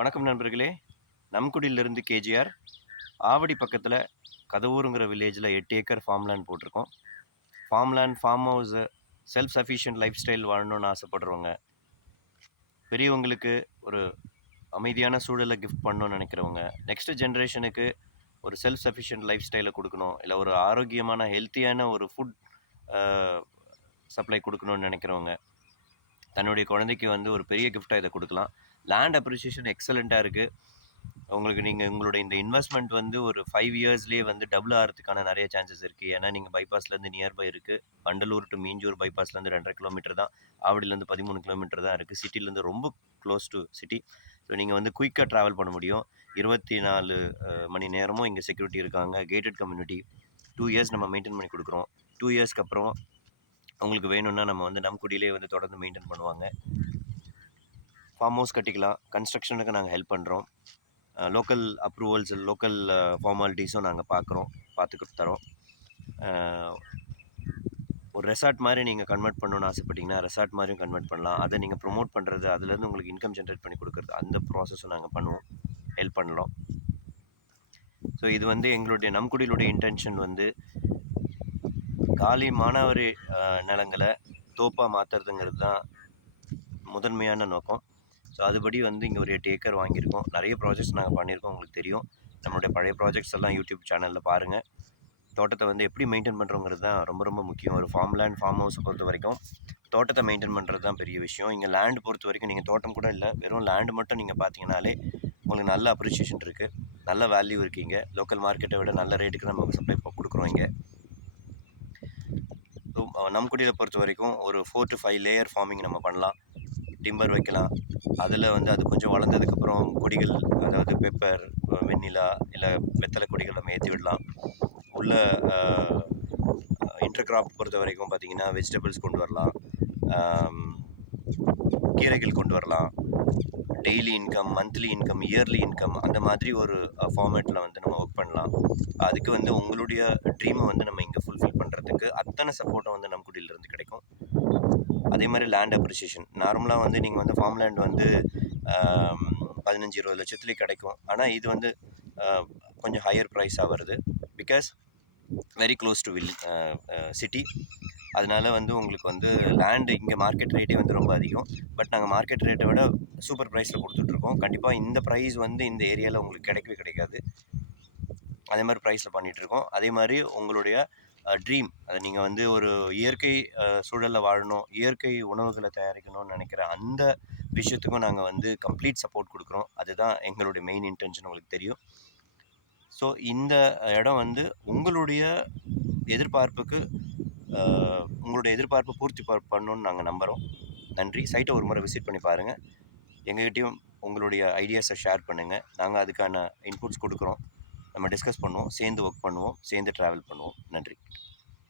வணக்கம் நண்பர்களே. நம்குடியிலிருந்து கேஜிஆர். ஆவடி பக்கத்தில் கதவூருங்கிற வில்லேஜில் 8 ஏக்கர் ஃபார்ம் லேண்ட் போட்டிருக்கோம். Farm land, form house, self sufficient life style வாழணும்னு ஆசைப்படுறவங்க, பெரியவங்களுக்கு ஒரு அமைதியான சூழலை கிஃப்ட் பண்ணணும்னு நினைக்கிறவங்க, நெக்ஸ்ட் ஜென்ரேஷனுக்கு ஒரு செல்ஃப் சஃபிஷியன்ட் லைஃப் ஸ்டைலை கொடுக்கணும், இல்லை ஒரு ஆரோக்கியமான ஹெல்த்தியான ஒரு ஃபுட் சப்ளை கொடுக்கணும்னு நினைக்கிறவங்க, தன்னுடைய குழந்தைக்கு வந்து ஒரு பெரிய கிஃப்டாக இதை கொடுக்கலாம். லேண்ட் அப்ரிசியேஷன் எக்ஸலண்ட்டாக இருக்குது. உங்களுக்கு உங்களுடைய இந்த இன்வெஸ்ட்மெண்ட் வந்து ஒரு 5 இயர்ஸ்லேயே வந்து டபுள் ஆகிறதுக்கான நிறைய சான்சஸ் இருக்குது. ஏன்னா நீங்கள் பைபாஸ்லேருந்து நியர்பை இருக்குது. வண்டலூர் டு மீஞ்சூர் பைபாஸ்லேருந்து 2.5 கிலோமீட்டர் தான். ஆவடியிலேருந்து 13 கிலோமீட்டர் தான் இருக்குது. சிட்டிலேருந்து ரொம்ப க்ளோஸ் டு சிட்டி. ஸோ நீங்கள் வந்து குயிக்காக ட்ராவல் பண்ண முடியும். 24 மணி நேரமும் இங்கே செக்யூரிட்டி இருக்காங்க. Gated community. 2 இயர்ஸ் நம்ம மெயின்டைன் பண்ணி கொடுக்குறோம். 2 இயர்ஸ்க்கு அப்புறம் உங்களுக்கு வேணும்னா நம்ம வந்து நம்குடியிலே வந்து தொடர்ந்து மெயின்டைன் பண்ணுவாங்க. ஃபார்ம் ஹவுஸ் கட்டிக்கலாம். கன்ஸ்ட்ரக்ஷனுக்கு நாங்கள் ஹெல்ப் பண்ணுறோம். லோக்கல் அப்ரூவல்ஸ், லோக்கல் ஃபார்மாலிட்டிஸும் நாங்கள் பார்த்து தரோம். ஒரு ரெசார்ட் மாதிரி நீங்கள் கன்வெர்ட் பண்ணணுன்னு ஆசைப்பட்டீங்கன்னா ரெசார்ட் மாதிரியும் கன்வெர்ட் பண்ணலாம். அதை நீங்கள் ப்ரொமோட் பண்ணுறது, அதுலேருந்து உங்களுக்கு இன்கம் ஜென்ரேட் பண்ணி கொடுக்குறது, அந்த ப்ராசஸும் நாங்கள் பண்ணுவோம், ஹெல்ப் பண்ணலாம். ஸோ இது வந்து எங்களுடைய நம்குடியிலுடைய இன்டென்ஷன் வந்து காலி மானாவாரி நிலங்களை தோப்பாக மாற்றுறதுங்கிறது தான் முதன்மையான நோக்கம். ஸோ அதுபடி வந்து இங்கே ஒரு 8 ஏக்கர் வாங்கியிருக்கோம். நிறைய ப்ராஜெக்ட்ஸ் நாங்கள் பண்ணியிருக்கோம், உங்களுக்கு தெரியும். நம்மளுடைய பழைய ப்ராஜெக்ட்ஸ் எல்லாம் யூடியூப் சேனலில் பாருங்கள். தோட்டத்தை வந்து எப்படி மெயின்டைன் பண்ணுறோங்கிறது தான் ரொம்ப ரொம்ப முக்கியம். ஒரு ஃபார்ம் லேண்ட், ஃபார்ம் ஹவுஸை பொறுத்த வரைக்கும் தோட்டத்தை மெயின்டைன் பண்ணுறது தான் பெரிய விஷயம். இங்கே லேண்டு பொறுத்த வரைக்கும் நீங்கள் தோட்டம் கூட இல்லை, வெறும் லேண்டு மட்டும் நீங்கள் பார்த்தீங்கனாலே உங்களுக்கு நல்ல அப்ரிஷியேஷன் இருக்குது, நல்ல வேல்யூ இருக்குது. இங்கே லோக்கல் மார்க்கெட்டை விட நல்ல ரேட்டுக்கு நம்ம சப்ளை கொடுக்குறோம். இங்கே நம்குடியில் பொறுத்த வரைக்கும் ஒரு 4 to 5 லேயர் ஃபார்மிங் நம்ம பண்ணலாம். டிம்பர் வைக்கலாம். அதில் வந்து அது கொஞ்சம் வளர்ந்ததுக்கப்புறம் கொடிகள், அதாவது பெப்பர், வெண்ணிலா, இல்லை வெத்தலை கொடிகள் நம்ம ஏற்றி விடலாம். உள்ள இன்டர்கிராப் பொறுத்த வரைக்கும் பார்த்திங்கன்னா வெஜிடபிள்ஸ் கொண்டு வரலாம், கீரைகள் கொண்டு வரலாம். Daily income, monthly income, yearly income, அந்த மாதிரி ஒரு ஃபார்மேட்டில் வந்து நம்ம ஒர்க் பண்ணலாம். அதுக்கு வந்து உங்களுடைய ட்ரீமை வந்து நம்ம இங்கே ஃபுல்ஃபில் பண்ணுறதுக்கு அத்தனை சப்போர்ட்டும் வந்து நம்குடியிலிருந்து கிடைக்கும். அதே மாதிரி லேண்ட் அப்ரிசியேஷன், நார்மலாக வந்து நீங்கள் வந்து ஃபார்ம் லேண்ட் வந்து 15-20 லட்சத்துலேயே கிடைக்கும். ஆனால் இது வந்து கொஞ்சம் ஹையர் ப்ரைஸாக வருது, because very close to city. அதனால வந்து உங்களுக்கு வந்து லேண்டு இங்கே மார்க்கெட் ரேட்டே வந்து ரொம்ப அதிகம். பட் நாங்கள் மார்க்கெட் ரேட்டை விட சூப்பர் ப்ரைஸில் கொடுத்துட்ருக்கோம். கண்டிப்பாக இந்த ப்ரைஸ் வந்து இந்த ஏரியாவில் உங்களுக்கு கிடைக்கவே கிடைக்காது. அதே மாதிரி ப்ரைஸில் பண்ணிகிட்ருக்கோம். அதே மாதிரி உங்களுடைய ட்ரீம், அதை நீங்கள் வந்து ஒரு இயற்கை சூழலில் வாழணும், இயற்கை உணவுகளை தயாரிக்கணும்னு நினைக்கிற அந்த விஷயத்துக்கும் நாங்கள் வந்து கம்ப்ளீட் சப்போர்ட் கொடுக்குறோம். அதுதான் எங்களுடைய மெயின் இன்டென்ஷன், உங்களுக்கு தெரியும். ஸோ இந்த இடம் வந்து உங்களுடைய எதிர்பார்ப்பு பூர்த்தி பண்ணணும்னு நாங்கள் நம்புகிறோம். நன்றி. சைட்டை ஒரு முறை விசிட் பண்ணி பாருங்கள். எங்ககிட்டையும் உங்களுடைய ஐடியாஸை ஷேர் பண்ணுங்கள். நாங்கள் அதுக்கான இன்புட்ஸ் கொடுக்குறோம். நம்ம டிஸ்கஸ் பண்ணுவோம், சேர்ந்து ஒர்க் பண்ணுவோம், சேர்ந்து ட்ராவல் பண்ணுவோம். நன்றி.